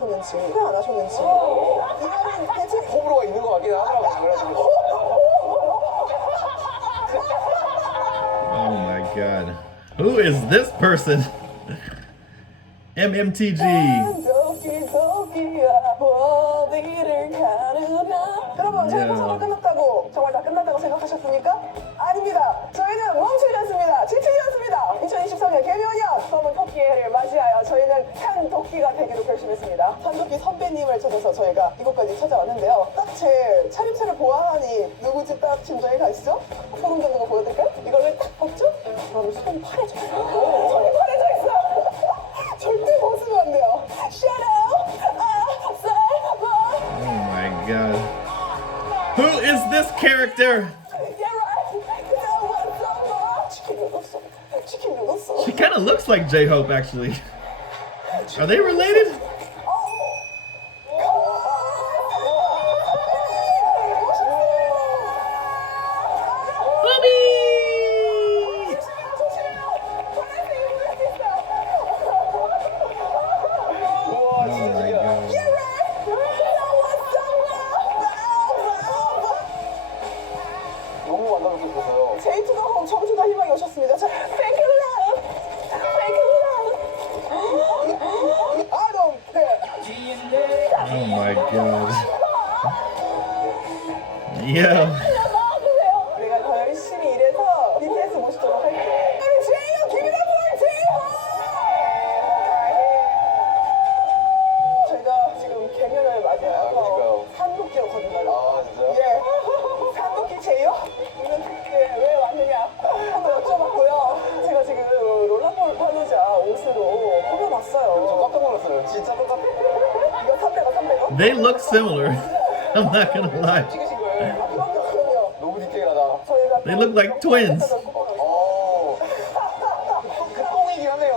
하셨는지 후회 안 하셨는지 이거는 대체 호불호가 있는 것 같긴 하더라고요. 그래가지고 Oh my god. Who is this person? MMTG. 여러분 저희 코너가 끝났다고 정말 다 끝났다고 생각하셨습니까? 아닙니다. 저희는 멈추지 않습니다. 지치지 않습니다. 2023년 개묘년 검은 토끼의 해를 맞이하여 저희는 한 토끼가 되기로 결심했습니다. 한 토끼 선배님을 찾아서 저희가 이곳까지 찾아왔는데요. 딱 제 차림새를 보아하니 누구지 딱 짐작이 가시죠? 소름 돋는 거 보여드릴까요? 이거를 딱 벗죠? 그러면 손이 파래져요. 손이 파래져 있어요. 절대 벗으면 안 돼요. Shadow, Oh my god. Who is this character? She kind of looks like J-Hope actually. Are they related? Bobby! 우와 진짜 Oh my 신기하다. god. 너무 만나뵙고 싶어서요. 제이투더 홈 청주다 희망이 오셨습니다. 자, thank you love, thank you love. 아 너무 네. Oh my god. Yo. 내가 더 열심히 일해서 BTS 모시도록 할게. 제이홉 기미나볼 제이홉. 저희가 지금 개면을 맞이해서 그러니까요. 산도끼로 거듭나요. 아 진짜요? 예. 산도끼 제이홉? 이런 특기에 왜 왔느냐 한번 여쭤봤고요. 제가 지금 롤라볼 환우자 옷으로 저 꾸며봤어요. 깜짝 놀랐어요. 진짜 똑같아. 이거 300원 300원? They look similar. I'm not gonna lie. 찍으신 거예요? 그럼요. 너무 디테일하다. 저희가 They look like twins. 그 똥이긴 하네요.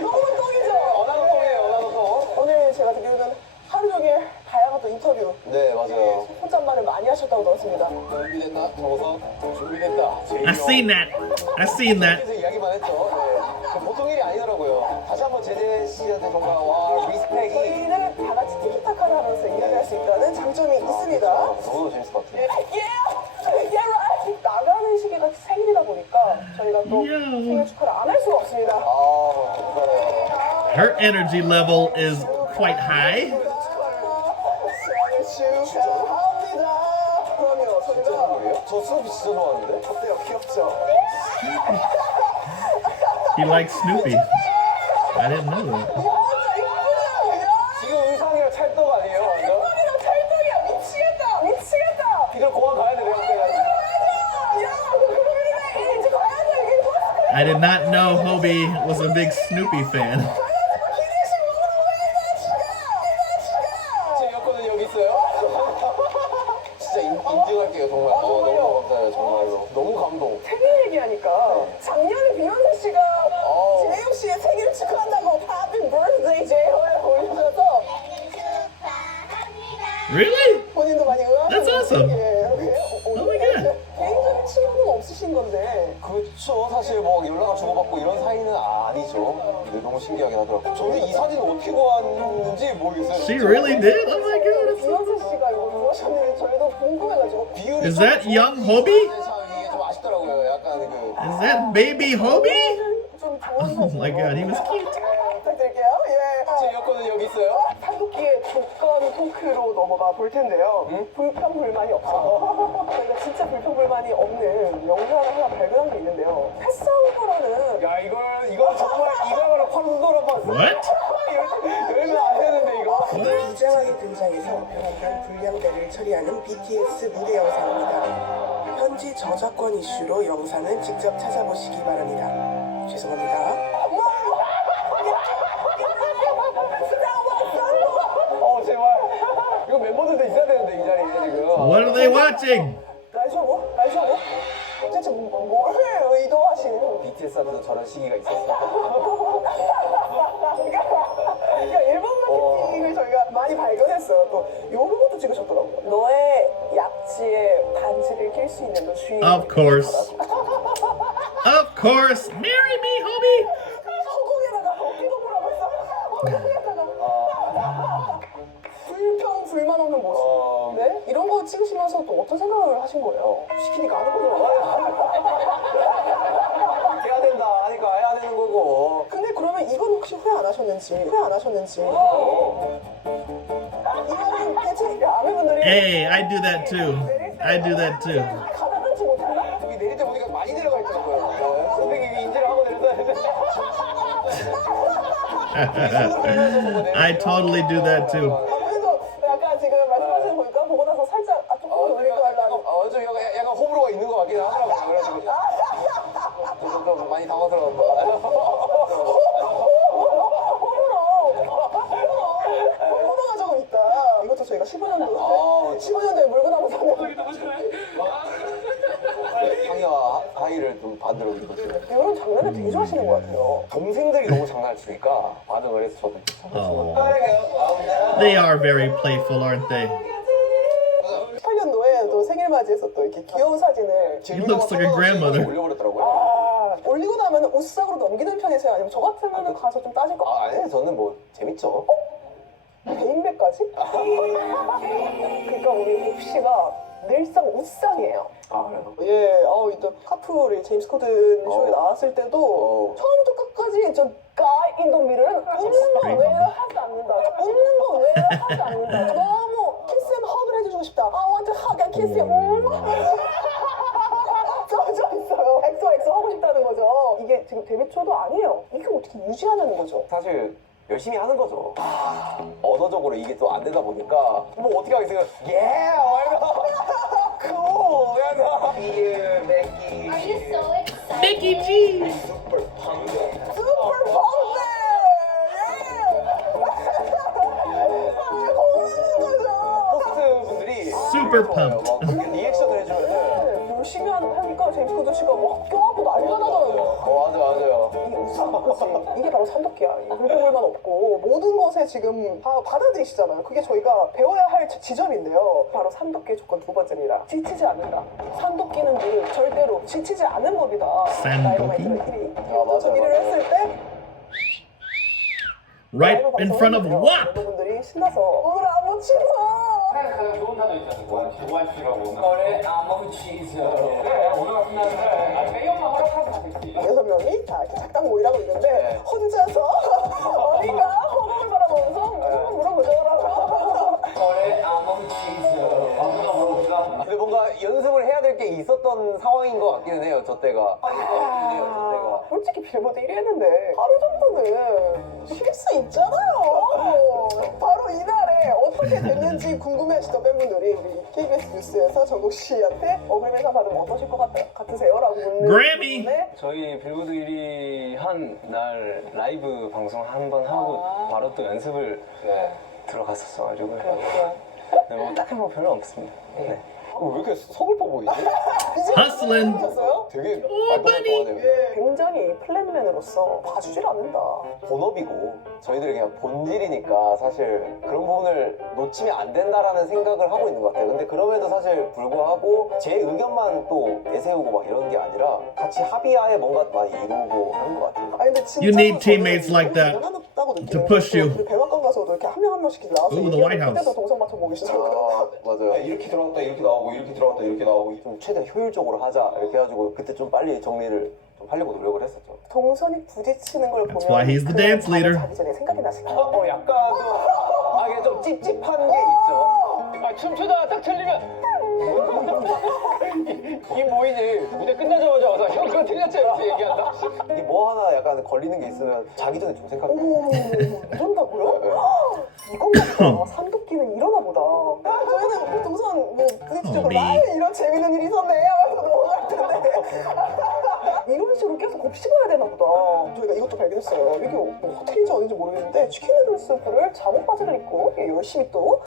너무 똥이죠? 어나더 똥이에요. 어나더 똥. 오늘 제가 듣기로는 하루 종일 다양한 또 인터뷰 네 맞아요. 혼잣말을 많이 하셨다고 들었습니다. 준비됐다. 적어서 준비됐다. I seen that. I seen that. 그래서 이야기만 했죠. 네. 보통 일이 아니더라고요. 다시 한번 제재 씨한테 정말 와 리스펙이. 저희는 다 같이 티키타카를 하면서 이야기할 수 있다는 장점이 있습니다. 너무 재밌을 것 같아요. right. 나가는 시기가 생일이다 보니까 저희가 또 생일 축하를 안 할 수가 없습니다. 아 감사해요. Her energy level is quite high. 생일 축하합니다. 그럼요, 진짜 저희가 그래요? 저 스노피 진짜 좋아하는데? 어때요? 귀엽죠? He likes Snoopy. I didn't know that. 진짜 이쁘다. 지금 의상이랑 찰떡 아니에요? 완전? 야, 찰떡이야. 미치겠다. 미치겠다. 이걸 공항 가야 돼 내가 볼 때는. 야, 그러면 이제 가야 돼. 이게 버스가 I did not know Hobie was a big Snoopy fan. 기내식 먹으러 나 제 여권은 여기 있어요. 진짜 인증할게요 정말. 너무 감사해요 정말로. 너무 감동. 생일 얘기하니까 작년에 비욘세 씨가 제이홉 씨의 생일을 축하한다고 Happy Birthday 제이홉을 보여주셔서 Really? 본인도 많이 의아하셨는데 That's awesome. Oh my God. 개인적인 친구는 없으신 건데 그렇죠. 사실 뭐 연락을 주고받고 이런 사이는 아니죠. 근데 너무 신기하긴 하더라고요. 저는 이 사진을 어떻게 구했는지 모르겠어요. She really did? Oh my god. 비욘세 씨가 이거 무엇이었는지 저희도 궁금해가지고 비율이 Is that young Hobie? 참 이게 좀 아쉽더라고요. 약간 그 Is that baby Hobie? 좀 좋은 Oh my god, he was cute. 부탁드릴게요. 제 예. 여권은 여기 있어요. 한국기의 조건 토크로 넘어가 볼 텐데요. 불평 불만이 없어서 저희가 진짜 불평 불만이 없는 영상을 하나 발견한 게 있는데요. 패스한 거라는 야 이걸 정말 이거야말로 판도라 봤어. What? 열면 안 되는데 이거. 비장하게 등장해서 변한 불량배를 처리하는 BTS 무대 영상입니다. 현지 저작권 이슈로 영상을 직접 찾아보시기 바랍니다. 죄송합니다. 제발. 이거 멤버들도 있어야 되는데 이 자리에 지금. What are they watching? 날쇼고? 날쇼고? 대체 뭘 의도하시는? BTS한테도 저런 시기가 있었어. 그러니까 일본 마케팅을 저희가 많이 발견했어요. 또 요런 것도 찍으셨더라고요. 너의 약지에 반지를 낄 수 있는 너 주인. Of course. Of course. Marry me, Hobie. 허공에다가 어깨도 보라고 했어. 허공에다가. 찍으시면서 또 어떤 생각을 하신 거예요? 시키니까 하는 거죠. 해야 된다 하니까 해야 되는 거고. 근데 그러면 이건 혹시 후회 안 하셨는지? 이거는 대체 아내분들이 Hey, I do that too. I do that too. 가다듬지 못한다? 여기 내릴 때 보니까 많이 내려가 있더라고요. 선생님이 인지를 하고 내려서 I totally do that too. 그래서 약간 지금 말씀하시는 거 보니까 보고 나서 살짝 조금 올릴 거 하려고. 좀 약간 호불호가 있는 것 같긴 하더라고요. 그래가지고 좀 많이 당황스러웠다. 호불호가 조금 있다. 이것도 저희가 15년도에 물고 나면서 상의와 하의를 좀 반대로 입었어요. 이런 장난을 되게 좋아하시는 것 같아요. 동생들이 너무 장난을 치니까 반응을 해서 저도 Oh. They are very playful, aren't they? 18년도에 또 생일 맞이해서 또 이렇게 귀여운 사진을 He looks like a grandmother. 올려버렸더라고요. 올리고 나면 우싹으로 넘기는 편이세요? 아니면 저 같으면 가서 좀 따질 거? 아니 저는 뭐 재밌죠. 개인배까지? 그러니까 우리 홉씨가 늘상 우상이에요. 아 그래요? 예, 일단 카풀이 제임스 코든 쇼에 나왔을 때도 처음부터 끝까지 저 guy in the mirror는 웃는 거 외에는 하지 않는다. 웃는 거 외에는 하지 않는다. 너무 키스 앤 허그를 해주고 싶다. I want to hug and kiss you. 써져 있어요. 엑소 하고 싶다는 거죠. 이게 지금 데뷔 초도 아니에요. 이게 어떻게 유지하냐는 거죠. 사실 열심히 하는 거죠. 언어적으로 이게 또 안 되다 보니까 뭐 어떻게 하겠어요? 예, cool. 그래서 Here, Becky. Are you so excited? Mickey G. Super punk. 슈퍼 펑크! 왜 고르는 거죠? 호스트 분들이 Super pumped. 막 그렇게 리액션을 해주면은 열심히 하니까 제임스 코든 씨가 막 껴안고 난리가 나더라고요. 맞아요. 이게 웃음, 그치? 이게 바로 산도끼야. 물고물만 없고 모든 것에 지금 다 받아들이시잖아요. 그게 저희가 배워야 할 지점인데요. 바로 산도끼의 조건 두 번째입니다. 지치지 않는다. 산도끼는 늘 절대로 지치지 않는 법이다. 산도끼? 다이너마이트의 1위. 맞아요, 저 1위를 맞아요. 했을 때 Right in front of what? 여러분들이 신나서 오늘 안 묻히서 가장 좋은 단어 있잖아요. 조관치라고. 거래 아무치즈. 그래, 오늘 같은 날은 매형만 허락하면 되지. 6명이 다 이렇게 작당 모이라고 있는데 네. 혼자서 어딘가 허공을 바라보면서 물어보더라고요. 거래 아무치즈. 아무나 물어봅시다. 근데 뭔가 연습을 해야 될 게 있었던 상황인 것 같기는 해요. 저 때가. 저 때가. 솔직히 빌보드 1위 했는데 하루 정도는 쉴 수 있잖아요. 바로 이날에 어떻게 됐는지 궁금해하시던 팬분들이 우리 KBS 뉴스에서 정국 씨한테 어글맨상 받으면 어떠실 것 같으세요? 라고 묻는 Grammy! 부분에 저희 빌보드 1위 한 날 라이브 방송 한 번 하고 바로 또 연습을 네. 들어갔었어가지고 네, 뭐 딱히 뭐 별로 없습니다. 네. 왜 이렇게 서글퍼 보이지? Hustling. 셨어요 되게 말똥말 좋아하네요. 굉장히 플랜맨으로서 봐주질 않는다. 본업이고 저희들이 그냥 본질이니까 사실 그런 부분을 놓치면 안 된다라는 생각을 하고 있는 것 같아요. 근데 그럼에도 사실 불구하고 제 의견만 또 내세우고 막 이런 게 아니라 같이 합의하에 뭔가 많이 이루고 하는 것 같아요. 아니 근데 진짜 You need teammates like that to push you. 백악관 가서도 이렇게 한 명 한 명씩 나와서 Ooh, the White House. 그때도 동선 맞춰 보기 시작하고 맞아요. 이렇게 들어갔다 이렇게 나오고 이렇게 들어갔다 이렇게 나오고 좀 최대한 효율적으로 하자 이렇게 해가지고 그때 좀 빨리 정리를 좀 하려고 노력을 했었죠. 동선이 부딪히는 걸 보면 That's why he's the 그 dance leader. 자기 전에 생각이 나시나요? 약간 좀 이게 좀 찝찝한 게 있죠. 아, 춤추다가 딱 틀리면. 이 뭐이지? 무대 끝나자마자 와서 형 그거 틀렸죠? 이렇게 얘기한다. 이게 뭐 하나 약간 걸리는 게 있으면 자기 전에 좀 생각해. 어머 이런다고요? 이건가 보다. 산도끼는 이러나 보다. 저희는 동선 뭐 부딪히고 어미. 이런 재밌는 일이 있었네 하면서 넘어갈 텐데 이런 식으로 계속 곱씹어야 되나 보다. 저희가 이것도 발견했어요. 이게 뭐 호텔인지 어딘지 모르겠는데 치킨 누들 스프를 작은 바지를 입고 열심히 또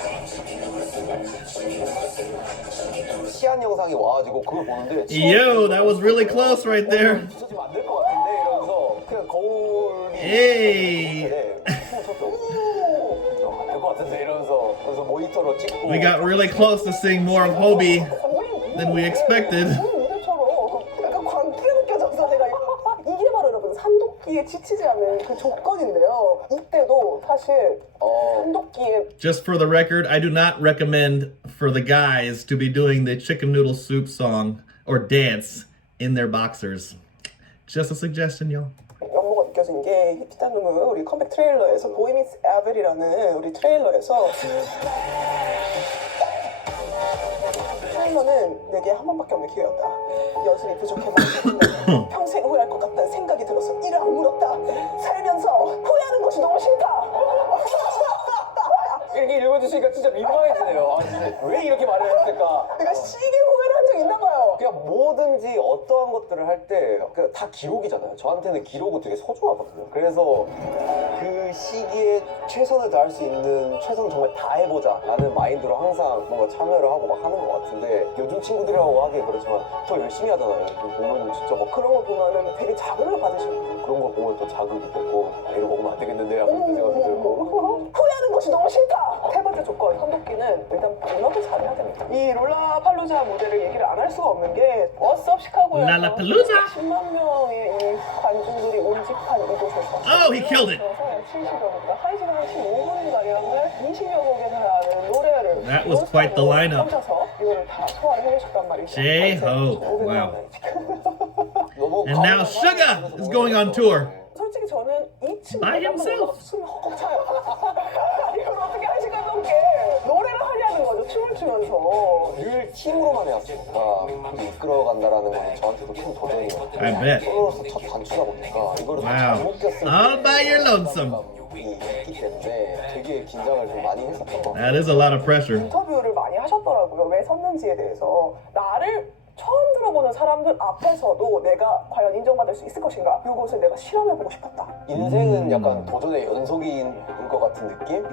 시안 영상이 와가지고 그걸 보는데 Yo, that was really close right there. 붙여주면 안 될 것 같은데 이러면서 그냥 거울이 Hey. 안될 것 같은데 이러면서 그래서 모니터로 찍고 We got really close to seeing more of Hobie than we expected. 무대처럼 약간 광기가 느껴져서 제가 이게 바로 여러분 산도끼 이게 지치지 않는 그 조건인데요. 이때도 사실 한도끼의 Just for the record, I do not recommend for the guys to be doing the chicken noodle soup song or dance in their boxers. Just a suggestion, y'all. 연모가 느껴진 게 티타누무 우리 컴백 트레일러에서 보이 미츠 에벨이라는 우리 트레일러에서 트레일러는 내게 한 번밖에 없는 기회였다. 연습이 부족해 보였다. 평생 후회할 것 같다는 생각이 들어서 이를 악물었다. 살면서 후회하는 것이 너무 싫다. 이렇게 읽어주시니까 진짜 민망해지네요. 아, 진짜 왜 이렇게 말을 했을까? 내가 시계 후회를 한 적 있나 봐요. 그냥 뭐든지 어떠한 것들을 할 때 다 기록이잖아요. 저한테는 기록은 되게 소중하거든요. 그래서 그 시기에 최선을 다할 수 있는 최선을 정말 다 해보자 라는 마인드로 항상 뭔가 참여를 하고 막 하는 것 같은데 요즘 친구들이라고 하긴 그렇지만 더 열심히 하잖아요. 보면 진짜 막 그런 걸 보면은 되게 자극을 받으시는 그런 걸 보면 또 자극이 되고 아, 이러고 먹으면 안 되겠는데 하는 생각이 들고 후회하는 것이 너무 싫다. 세 번째 조건, 한도끼는 일단 본업을 잘해야 됩니다. 이 롤라팔루자 무대를 얘기를 안 할 수가 없는 게 워스업 시카고에서 랄라팔루자! 10만 명의 이 관중들이 온집한 이곳에서 Oh, he killed it. 70여 곡, 1시간 15분 가량을 20여 곡에 달하는 노래를 That was quite the lineup. 혼자서 이거를 다 소화를 해주셨단 말이죠. J-Hope. Wow. 너무 And now Suga is going on tour. 솔직히 저는 2층 By himself. 숨이 헉헉 차요. 이걸 어떻게 1시간 넘게 노래를 하냐는 거죠. 춤을 추면서. 늘 팀으로만 해왔으니까 이끌어간다라는 건 저한테도 큰 도전이에요. I bet. 솔로로서 첫 단추다 보니까 이거를 Wow. 잘못 꼈을 All by your lonesome. 있기 때문에 되게 긴장을 좀 많이 했었던 것 같아요. That is a lot of pressure. 인터뷰를 많이 하셨더라고요. 왜 섰는지에 대해서. 나를 처음 들어보는 사람들 앞에서도 내가 과연 인정받을 수 있을 것인가. 이것을 내가 실험해보고 싶었다. 인생은 약간 도전의 연속인 것 같은 느낌?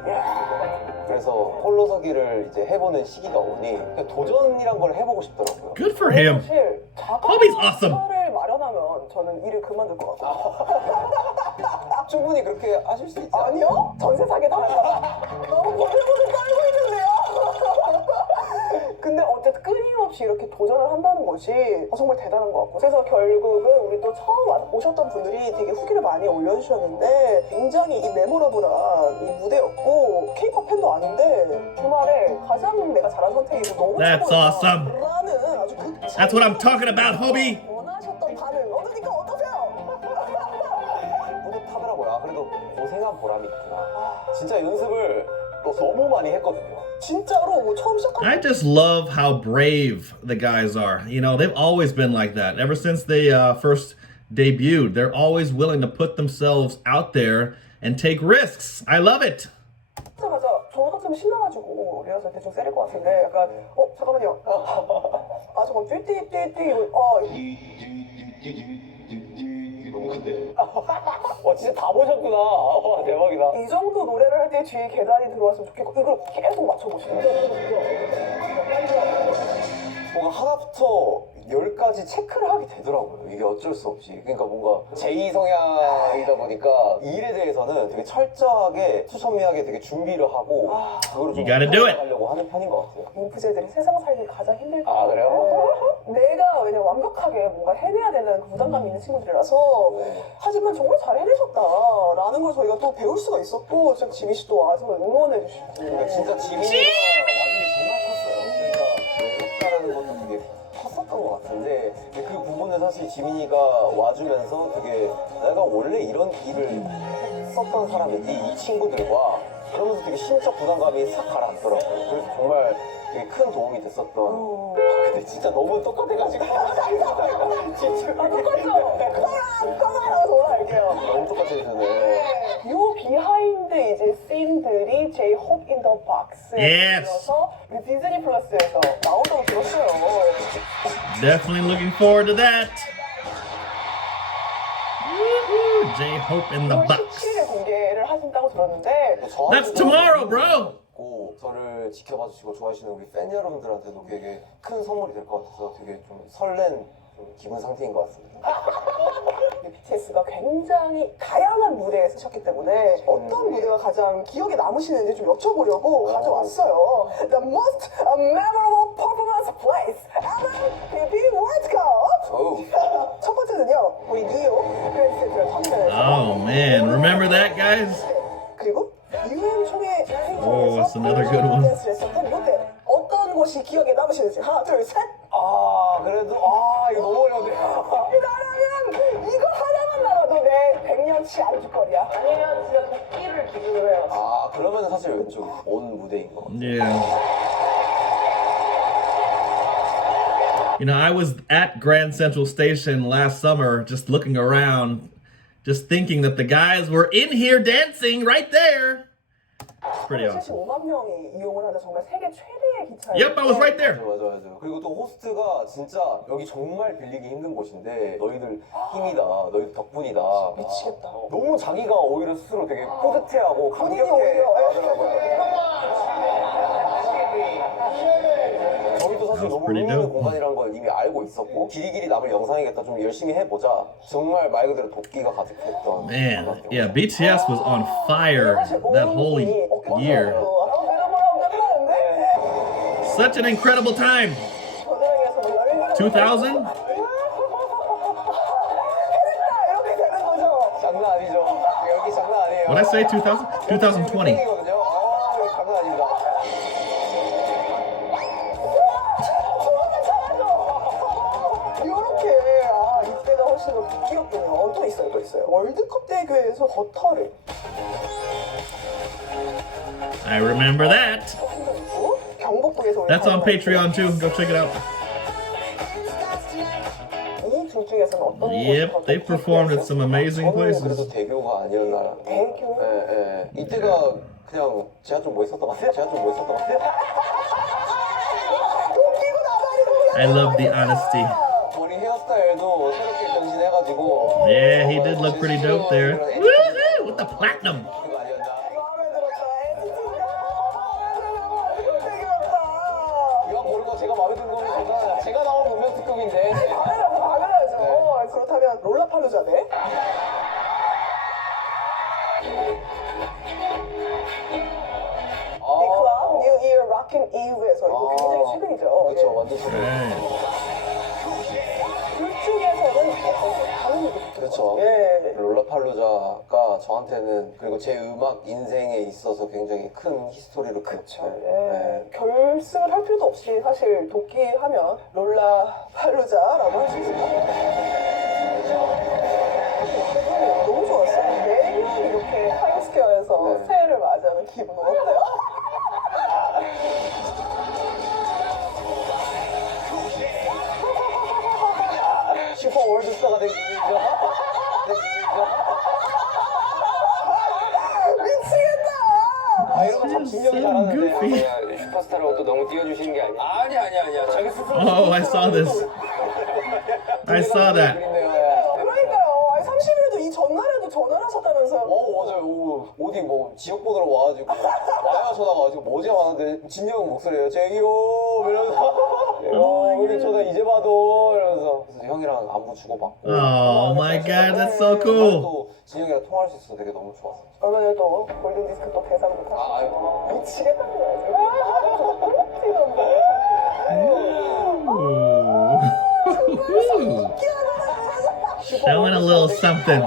그래서 홀로서기를 이제 해보는 시기가 오니 그냥 도전이란 걸 해보고 싶더라고요. Good for him. 사실 자가 Hobby's awesome. 를 마련하면 저는 일을 그만둘 것 같아요. 충분히 그렇게 하실 수 있지 않아요? 아니요? 전세 사게 당할까봐 너무 보들보들 떨고 있는데요. 근데 어쨌든 끊임없이 이렇게 도전을 한다는 것이 정말 대단한 것 같고 그래서 결국은 우리 또 처음 오셨던 분들이 되게 후기를 많이 올려주셨는데 굉장히 이 메모러블한 이 무대였고 K-pop 팬도 아닌데 주말에 가장 내가 잘한 선택이고 너무 That's awesome. 라는 아주 That's what I'm talking about, Hobie. 원하셨던 반응 얻으니까 어떠세요? 뿌듯하더라고요. 아, 그래도 고생한 보람이 있구나. 진짜 연습을 또 너무 많이 했거든요. 진짜로 뭐 처음 시작한 I just love how brave the guys are. You know, they've always been like that. Ever since they first debuted, they're always willing to put themselves out there and take risks. I love it. 하자마자 저 같으면 신나가지고 리허설 대충 세릴 것 같은데 약간 잠깐만요 잠깐 띠띠띠띠 너무 큰데? 진짜 다 보셨구나. 와, 대박이다. 이 정도 노래를 할 때 뒤에 계단이 들어왔으면 좋겠고 이걸 계속 맞춰보시는 거예요. 뭔가 하나부터 10까지 체크를 하게 되더라고요. 이게 어쩔 수 없이. 그러니까 뭔가 제2 성향이다 보니까 이 일에 대해서는 되게 철저하게 수선미하게 되게 준비를 하고 그거를 좀 You gotta do it. 하려고 하는 편인 것 같아요. 인프제들이 세상 살기 가장 힘들 것 아, 그래요? 내가 그냥 완벽하게 뭔가 해내야 되는 그 부담감이 있는 친구들이라서 하지만 정말 잘 해내셨다라는 걸 저희가 또 배울 수가 있었고 진짜 지미 씨도 와서 응원해 주시고 그러니까 진짜 지민이가 와준 게 정말 컸어요. 그러니까 외롭다라는 것도 되게 컸었던 것 같은데 근데 그 부분을 사실 지민이가 와주면서 되게 내가 원래 이런 일을 했었던 사람이지 이 친구들과 그러면서 되게 심적 부담감이 싹 가라앉더라고요. 그래서 정말 되게 큰 도움이 됐었던 근데 진짜 너무 똑같아가지고 진짜 똑같죠? 커라 올라갈게요. 너무 똑같이 해주네. 요 비하인드 이제 씬들이 J-Hope in the Box에 Yes. 들어서 그 디즈니 플러스에서 나오다고 들었어요. Definitely looking forward to that. Woohoo! J-Hope in the 6월 box. 17일에 공개를 하신다고 들었는데 That's tomorrow, bro. 저를 지켜봐 주시고 좋아하시는 우리 팬 여러분들한테도 되게 큰 선물이 될 것 같아서 되게 좀 설렌 좀 기분 상태인 것 같습니다. BTS가 굉장히 다양한 무대에 쓰셨기 때문에 어떤 무대가 가장 기억에 남으시는지 좀 여쭤보려고 가져왔어요. The most memorable performance place ever BB World Cup. 어우. 첫 번째 2위는요 우리 뉴욕 그랜드 센트럴 터미널에서 Oh man, remember that, guys? 그리고 유엔총회 Oh, that's another good one. 댄스를 했었던 이때 어떤 곳이 기억에 남으시는지 하나 둘셋 아 그래도 아 이거 너무 어려운데. 나라면 이거 하나만 나와도 내 100년치 안주거리야 아니면 진짜 도끼를 기준으로 해요 아 그러면 사실 왼쪽이 온 무대인 것 같아. Yeah. You know, I was at Grand Central Station last summer just looking around, just thinking that the guys were in here dancing right there. It's pretty awesome. 75만 명이 이용을 하는 정말 세계 최대의 기차예요 Yep, I was right there. 맞아. 그리고 또 호스트가 진짜 여기 정말 빌리기 힘든 곳인데 너희들 힘이다, 너희들 덕분이다. 미치겠다 너무 자기가 오히려 스스로 되게 뿌듯해하고 본인이 감격해 오히려 하더라고요. 저희도 사실 That was 너무 pretty 의미 있는 dope. 공간이라는 걸 이미 알고 있었고 길이 남을 영상이겠다 좀 열심히 해보자. 정말 말 그대로 도끼가 가득했던 Man, yeah, BTS was on fire that whole year. Such an incredible time. 2000? 이렇게 되는 거죠 장난 아니죠? 여기 장난 아니에요. What I say? 2000? 2020. 이거든요. 이거 장난 아닙니다. 이렇게 이때가 훨씬 더 기억되네요. 또 있어요. 월드컵 대회에서 버터를 I remember that. 있고 경복궁에서 That's on Patreon too. Go check it out. 이둘 중에서는 어떤 Yep, they performed at some amazing 저는 그래도 places. 대교가 아니었나. 대교? 예. 이때가 그냥 제가 좀 멋있었던 것 같아요. 웃기고 나발이고 I love the honesty. 머리 헤어스타일도 새롭게 변신해가지고. Yeah, he did look pretty dope there. Woohoo! With the platinum. 그거 아니었나? 마음에 들었다. 되게 많다. 이왕 고르고 제가 마음에 든 거면 제가 나온 운명 특급인데. 당연하죠. 그렇다면 롤라팔루자네. 클럽 뉴 이어 락앤 이브에서 이거 굉장히 최근이죠. 그렇죠, 완전 최근. Right. 둘 중에서는 다른 얘기. 그렇죠. 예. 롤라팔루자가 저한테는 그리고 제 음악 인생에 있어서 굉장히 큰 히스토리로 그렇죠. 네. 결승을 할 필요도 없이 사실 도끼 하면 롤라팔루자라고 할 수 있습니다. 너무 좋았어요. 매년 이렇게 타임스퀘어에서 네. 새해를 맞이하는 기분 어때요? 슈퍼 월드스타가 된 기분이죠. 미치겠다! 이런 거참 This is 진영이 so 잘하는데. goofy. 슈퍼스타라고 또 너무 띄워주시는 게 아니야. 아니야. 자기 스스로. Oh, I saw this. I saw that. 그러니까요. 아니, 30일에도 이 전날에도 전화를 하셨다면서요. 맞아요. 어디 뭐 지역 번호로 와가지고 와야 전화가 와가지고 뭐지 하는데 진영 목소리예요. 제이요 이러면서 우리 전화 이제 봐도 이러면서 그래서 형이랑 안부 주고받고. Oh my god, that's so cool. 또 진영이랑 통화할 수 있어서 되게 너무 좋았어. 얼마 전에 또 골든디스크 또 대상도 타시고. 아이고. 미치겠다. Ooh. Showing a little something.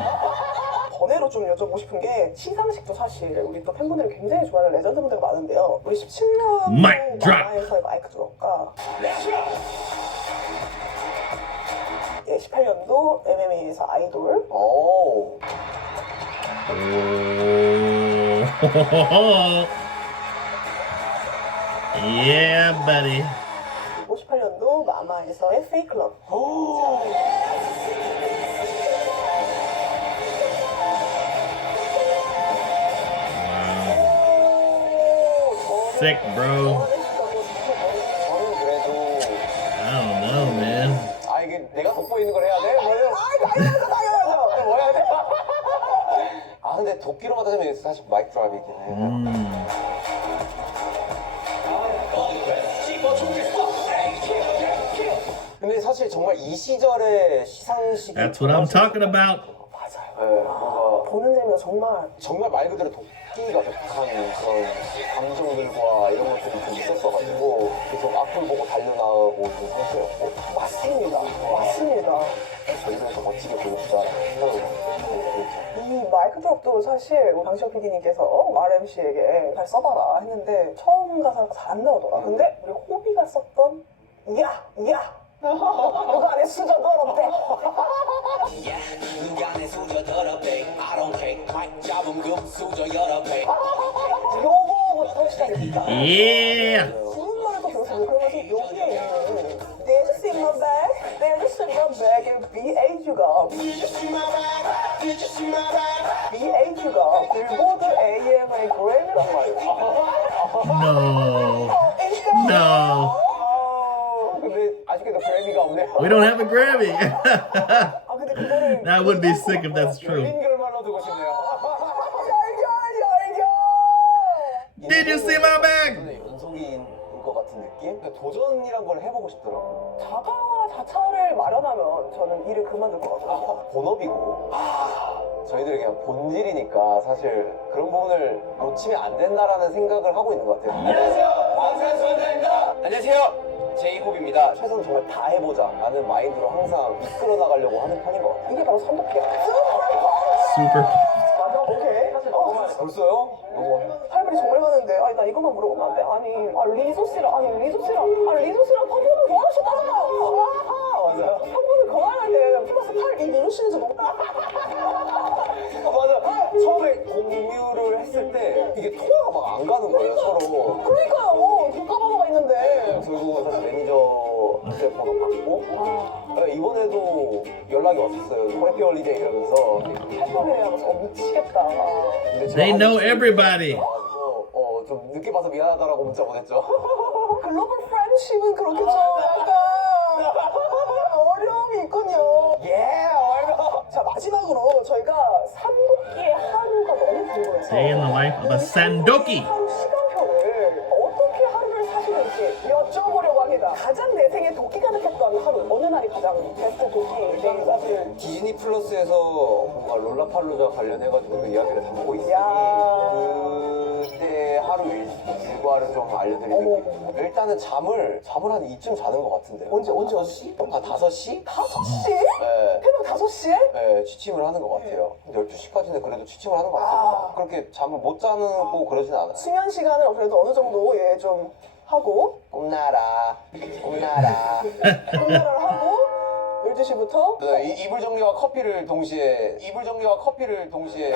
번외로 좀 여쭤보고 싶은 게 시상식도 사실 우리 또 팬분들이 굉장히 좋아하는 레전드 무대가 많은데요. 우리 17년 Mic drop. 마마에서의 마이크 드롭과 18년도 MMA에서 아이돌 오. Oh. Yeah, buddy. 58년도 마마에서의 페이클럽 Sick, bro. 저는 그래도 I don't know, man. 이게 내가 돋보이는 걸 해야 돼? 뭐예요? 당연하죠. 뭐 해야 돼? 근데 도끼로만 따지면 사실 마이크 드랍이긴 해. 근데 사실 정말 이 시절의 시상식이 That's what I'm talking about. 맞아요. 뭔가 보는 재미가 정말 말 그대로 도끼가 독한 그런 감정들과 이런 것들이 좀 있었어가지고 계속 앞을 보고 달려나가고 있는 상태였고 맞습니다. 저희를 더 멋지게 보여주자라는 생각을 이 마이크 드롭도 사실 강시혁 PD님께서 RMC에게 잘 써봐라 했는데 처음 가사가 잘 안 나오더라. 근데 우리 호비가 썼던 야! 그거 안에 수저 더럽대. 눈간에 수저 더럽대 I don't care 마이크 잡음 급 수저 여러 배 요거부터 시작입니다. Yeah. 좋은 노래도 그렇습니다. 그러면서 여기에 있는 Did you see my bag? Did you see my bag? BAG가 빌보드 AMA 그래미란 말이에요. No. No. 근데 아쉽게도 그래미가 없네요. We don't have a Grammy. 아 근데 그거를 That would be sick if that's true. 열린 결말로 두고 싶네요. Did you see my bag? 연속인 것 같은 느낌? 도전이란 걸 해보고 싶더라고요. 자차를 마련하면 저는 일을 그만둘 것 같거든요. 본업이고 저희들이 그냥 본질이니까 사실 그런 부분을 놓치면 안 된다라는 생각을 하고 있는 것 같아요. 안녕하세요. 방탄소년단입니다. 안녕하세요. 제이홉입니다. 최선 정말 다 해보자 라는 마인드로 항상 이끌어 나가려고 하는 편인 것 같아요. 이게 바로 선덕기야. Super. 맞아, 오케이. 벌써요? 너무 할 말이 정말 많은데, 아니, 나 이것만 물어보면 안 돼. 리조 씨랑 펌프는 좋아하셨다잖아. 맞아요. 펌프는 그만할 때 플러스 8 이 누르시는지 너무. 맞아. 처음에 공유를 했을 때 이게 통화가 막 안 가는 거예요, 서로. 그러니까요. 국가번호가 있는데. 결국은 사실 매니저한테 번호 받고 이번에도 연락이 왔었어요. 해피 홀리데이 이러면서. 팬덤이라고 해서 미치겠다. 근데 제가 They know 아직 everybody. 와가지고, 좀 늦게 봐서 미안하다라고 문자 보냈죠. 글로벌 프렌드십은 그렇게 좀 약간 어려움이 있군요. 자, 마지막으로 저희가 삼도끼의 하루가 너무 궁금해서 Day in the life of a Sandoki. 하루 시간표를 어떻게 하루를 사시는지 여쭤보려고 합니다. 가장 내 생에 도끼 가득했던 하루, 어느 날이 가장 베스트 도끼 데이 사실. 디즈니 플러스에서 뭔가 롤라팔로자 관련해가지고 그 이야기를 담고 있으니 야. 그때 하루 일과를 좀 알려드리면 일단은 잠을 한 이쯤 자는 것 같은데요. 언제? 한 5시? 5시? 네. 새벽 5시에? 네, 취침을 하는 것 같아요. 12시까지는 그래도 취침을 하는 것 같아요. 그렇게 잠을 못 자는 그러진 않아요. 수면 시간을 그래도 어느 정도 좀 하고 꿈나라. 끝나를 하고 12시부터 네, 이불 정리와 커피를 동시에 이불 정리와 커피를 동시에?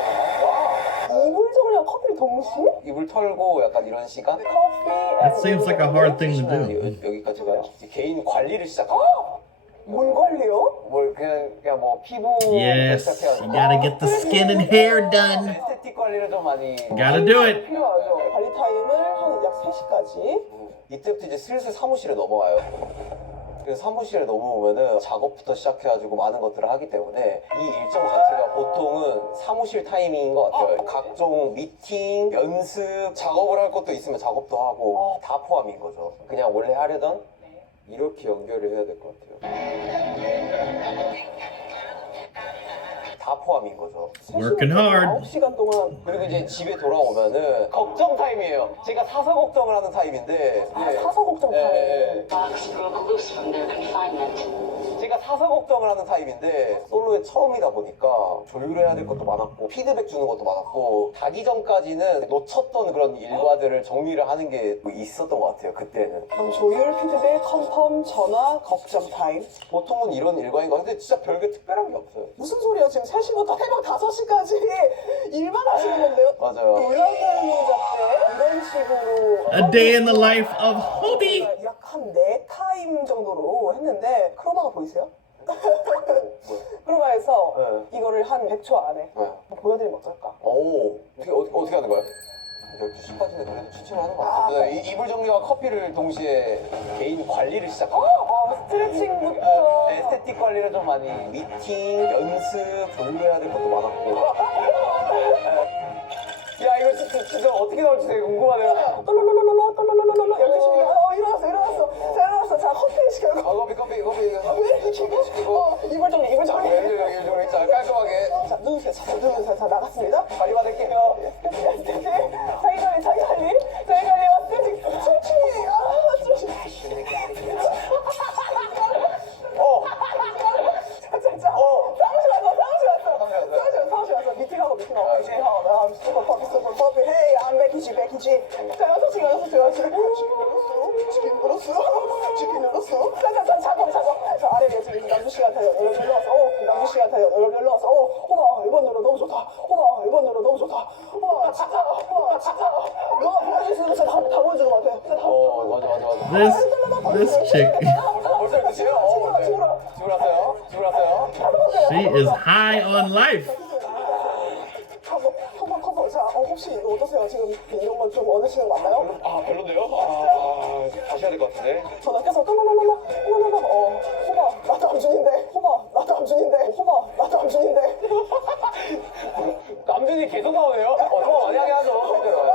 이불 털고 약간 이런 시간? 커피 That seems like a hard thing to do. 여기까지가요? 이제 개인 관리를 시작합니다. 뭘 관리요? 뭘 그냥 뭐 피부 Yes. You gotta get the skin and hair done. 에스테틱 관리를 좀 많이 Gotta do it. 필요하죠. 관리 타임을 한 약 3시까지. 이때부터 이제 슬슬 사무실에 넘어가요. 그래서 사무실에 넘어오면은 작업부터 시작해가지고 많은 것들을 하기 때문에 이 일정 자체가 보통은 사무실 타이밍인 것 같아요. 각종 미팅, 연습, 작업을 할 것도 있으면 작업도 하고 다 포함인 거죠. 그냥 원래 하려던 이렇게 연결을 해야 될 것 같아요. 다 포함인 거죠. Working hard. 9시간 동안. 그리고 이제 집에 돌아오면은 걱정 타임이에요. 제가 사서 걱정을 하는 타임인데 사서 걱정 타임. Bugs broke loose from their confinement. 제가 사서 걱정을 하는 타임인데 솔로의 처음이다 보니까 조율해야 될 것도 많았고 피드백 주는 것도 많았고 가기 전까지는 놓쳤던 그런 일과들을 정리를 하는 게 있었던 것 같아요. 그때는 그럼 조율, 피드백, 컨펌, 전화, 걱정 타임. 보통은 이런 일과인 것 같은데 진짜 별게 특별한 게 없어요. 무슨 소리야? 지금 3시부터 새벽 5시까지 일만 하시는 건데요? 맞아요. 놀라운달리자 때 이런 식으로 A day in the life of Hobie. 약 한 4타임 정도로 했는데 크로마가 보이세요? 크로마에서 네. 이거를 한 100초 안에 네. 보여드리면 어떨까? 오 어떻게 하는 거예요? 12시까지는 그래도 취침을 하는 것 같아요. 네, 이불 정리와 커피를 동시에 개인 관리를 시작합니다. 스트레칭부터 에스테틱 관리를 좀 많이 미팅, 연습, 조율해야 될 것도 많았고 야 이거 진짜 어떻게 나올지 되게 궁금하네요. 떨렁떨렁떨렁떨렁떨렁 12시니까 일어났어. 자 커피 시켜요. 커피 왜 이렇게 시키고? 이불 정리. 자 깔끔하게 자 누우세요. 자, 누우세요. 자, 나갔습니다. 관리 받을게요. 자기 관리. 왔어요. 춤추기. 사무실 왔어. 미팅하고. 이제 슈퍼 퍼피. 헤이, 안 베키지. 자, 6시. 치킨 누르스. 자, 작업. 저 아래 위에 지금 남주 씨 같아요. 연락 왔어. 호바, 이번 노래 너무 좋다. 호바, 진짜. 너가 보여줄 수 있는 진짜 다 보여준 것 같아. 맞아. This chick, 벌써 이렇게 지금 집을 왔어요. she is high on life. 커버. 자, 혹시 어떠세요? 지금 이런 건 좀 원하시는 거 맞나요? 아 별론데요? 다시 해야 될 것 같은데. 전화 계속 호바, 나도 암준인데. 남준이 계속 나오네요. 통화 많이 하게 하죠.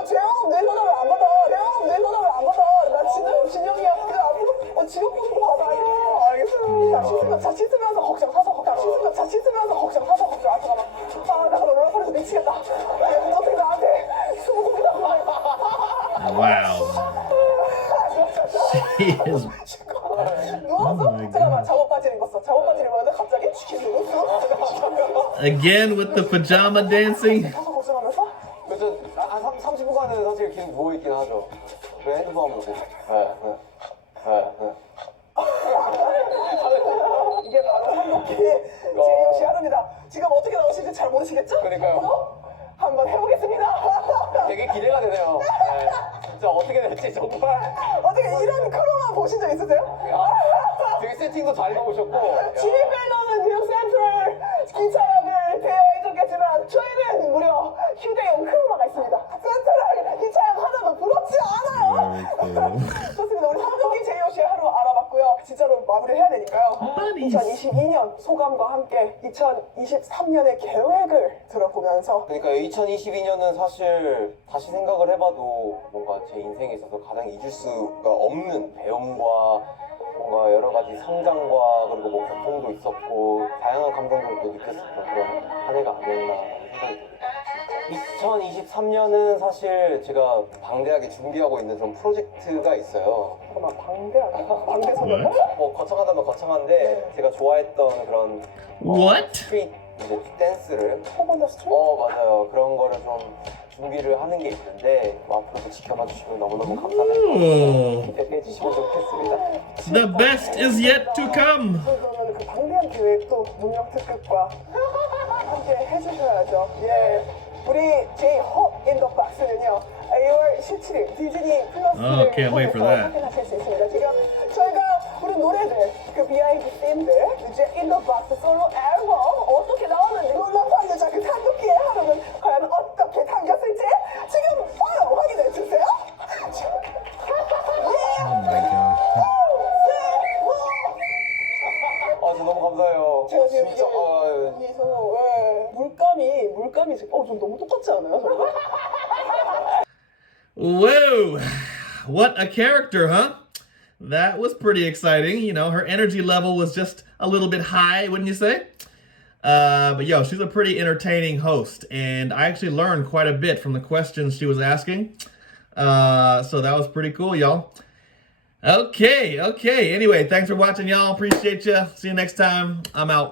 재영, 내 전화 왜 안 받아? 나 지금 진영이야. 그냥 앞으로 지금 번호 받아. 알겠어요. 자, 씻으면서 걱정 사서. 아, 잠깐만. 나 노래 미치겠다. 어떻게 나한테 수고합니다. Wow. She is. 누웠어? 잠깐만, 작업 바지를 입었는데 갑자기 치킨 누웠어? Again with the pajama dancing. 가서 걱정하면서? 그래서 한 30분간은 사실 계속 누워있긴 하죠. 그 핸드폰 하면서. 네. 이게 바로 한국기 제이홉 씨 하루입니다. 지금 어떻게 나오실지 잘 모르시겠죠? 그러니까요. 한번 해보겠습니다. 되게 기대가 되네요. 네. 진짜 어떻게 될지 정말. 어떻게 이런 크로만 보신 적 있으세요? 되게 세팅도 잘 해놓으셨고. 지리 벨러는 뉴욕 센트럴 기차역을 되어 있었겠지만 저희는 무려 휴대용 크로마가 있습니다. 센트럴 기차역 하나도 부럽지 않아요. 좋습니다. 우리 한국기 제이홉 씨의 하루 알아봤고요. 진짜로 마무리해야 되니까요. 2022년 소감과 함께 2023년의 계획을 들어보면서 그러니까 2022년은 사실 다시 생각을 해봐도 뭔가 제 인생에 있어서 가장 잊을 수가 없는 배움과 뭔가 여러 가지 성장과 그리고 뭐 고통도 있었고 다양한 감정들도 느꼈었던 그런 한 해가 아니었나라는 생각이 듭니다. 2023년은 사실 제가 방대하게 준비하고 있는 그런 프로젝트가 있어요. 잠깐만 방대 소년? 뭐 거창하다면 거창한데 제가 좋아했던 그런 What? 스트리트 이제 댄스를 포건더 스트릿? 맞아요. 그런 거를 좀 준비를 하는 게 있는데 뭐 앞으로도 지켜봐 주시면 너무너무 감사합니다. Ooh. 기대해 주시면 좋겠습니다. The best is yet to come. 그러면 그 방대한 계획도 문명 특급과 함께 해주셔야죠. 예, 우리 제이홉 인더 박스는요 2월 17일 디즈니 플러스를 Oh, can't wait for that. 확인하실 수 있습니다. 지금 저희가 우리 노래들 그 비하인드 씬들 이제 인더 박스 솔로 앨범 어떻게 나오는지 놀라운 여자 그 한국기의 하루는 과연 어떻게 담겼을지 지금 바로 확인해 주세요. Oh my gosh. 저 너무 감사해요. 제가 지금 진짜 여기서 물감이 지금 좀 너무 똑같지 않아요? 정말? Whoa. What a character, huh? That was pretty exciting. You know, her energy level was just a little bit high, wouldn't you say? But yo, she's a pretty entertaining host, and I actually learned quite a bit from the questions she was asking. So that was pretty cool, y'all. Okay. Anyway, thanks for watching, y'all. Appreciate you. See you next time. I'm out.